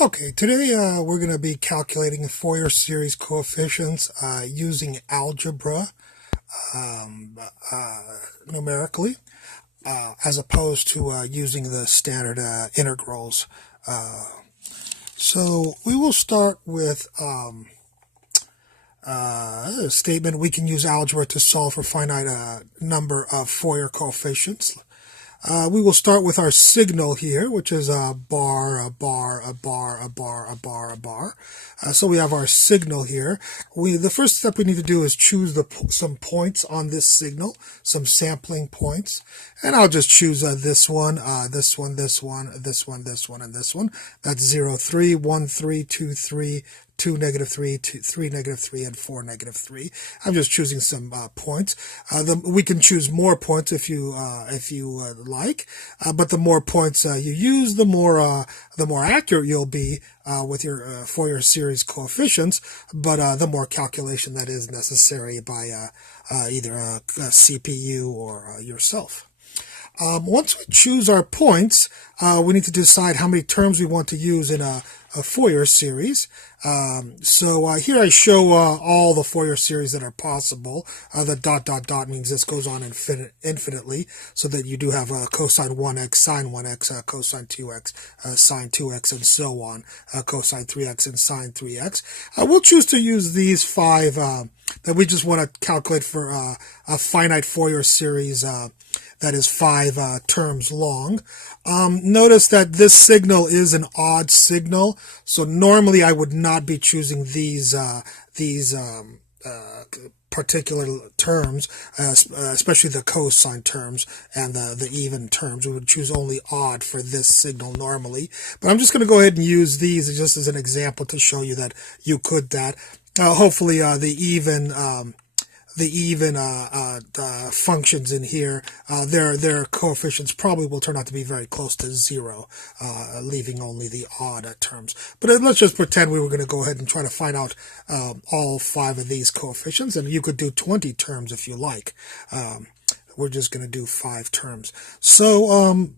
Okay, today we're going to be calculating Fourier series coefficients using algebra um, uh, numerically, as opposed to using the standard integrals. So we will start with a statement. We can use algebra to solve for finite number of Fourier coefficients. We will start with our signal here, which is a bar, a bar, a bar, a bar, a bar, a bar. So we have our signal here. The first step we need to do is choose some points on this signal, some sampling points. And I'll just choose this one, this one, this one, this one, this one, and this one. That's 0, 3, 1, 3, 2, 3, 2, -3, 2, 3, -3, and 4, -3. I'm just choosing some points. We can choose more points if you like, but the more points you use, the more accurate you'll be with your Fourier series coefficients. But the more calculation that is necessary by either a CPU or yourself. Once we choose our points, we need to decide how many terms we want to use in a Fourier series. So here I show all the Fourier series that are possible. The ... means this goes on infinitely, so that you do have cosine 1x, sine 1x, cosine 2x, sine 2x, and so on, cosine 3x and sine 3x. We'll choose to use these five that we just want to calculate for a finite Fourier series that is 5 terms long. Notice that this signal is an odd signal, so normally I would not be choosing these particular terms, especially the cosine terms and the even terms. We would choose only odd for this signal normally. But I'm just going to go ahead and use these just as an example to show you that you could that. Hopefully the even functions in here, their coefficients probably will turn out to be very close to 0, leaving only the odd terms. But let's just pretend we were going to go ahead and try to find out all 5 of these coefficients, and you could do 20 terms if you like. We're just going to do 5 terms. So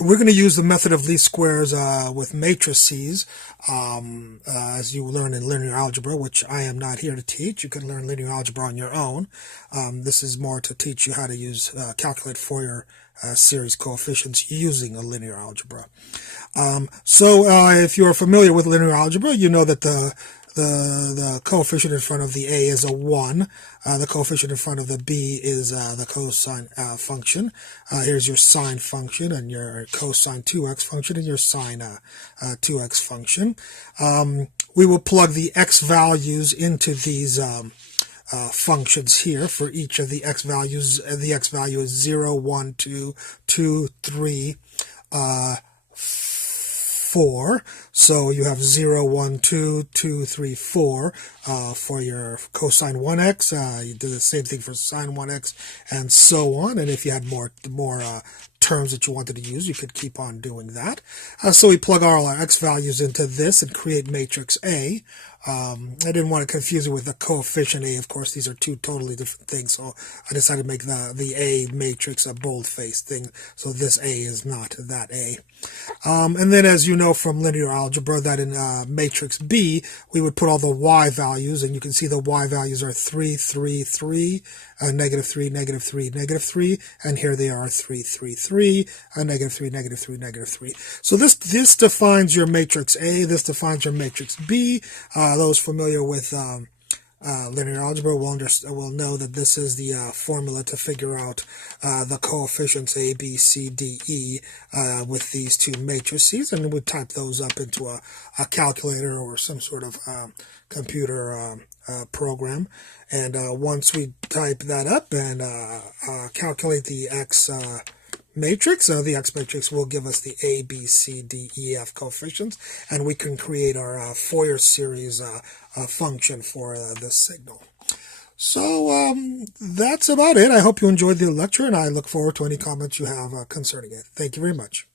we're going to use the method of least squares with matrices, as you learn in linear algebra, which I am not here to teach. You can learn linear algebra on your own. This is more to teach you how to use calculate Fourier series coefficients using a linear algebra. So if you're familiar with linear algebra, you know that the coefficient in front of the A is a 1. The coefficient in front of the B is the cosine function. Here's your sine function and your cosine 2x function and your sine 2x function. We will plug the x values into these functions here. For each of the x values, the x value is 0, 1, 2, 2, 3, 4. So you have 0, 1, 2, 2, 3, 4 for your cosine 1x. You do the same thing for sine 1x and so on. And if you had more terms that you wanted to use, you could keep on doing that. So we plug all our x values into this and create matrix A. I didn't want to confuse it with the coefficient A. Of course, these are two totally different things, so I decided to make the A matrix a bold-faced thing, so this A is not that A. And then, as you know from linear algebra, that in matrix B, we would put all the y values, and you can see the y values are 3, 3, 3, -3, -3, -3, and here they are 3, 3, 3, -3, -3, -3. So this defines your matrix A, this defines your matrix B. Those familiar with linear algebra will know that this is the formula to figure out the coefficients A, B, C, D, E with these two matrices, and we type those up into a calculator or some sort of computer program. And once we type that up and calculate the x matrix, the x matrix will give us the A, B, C, D, E, F coefficients, and we can create our Fourier series function for this signal. So that's about it. I hope you enjoyed the lecture, and I look forward to any comments you have concerning it. Thank you very much.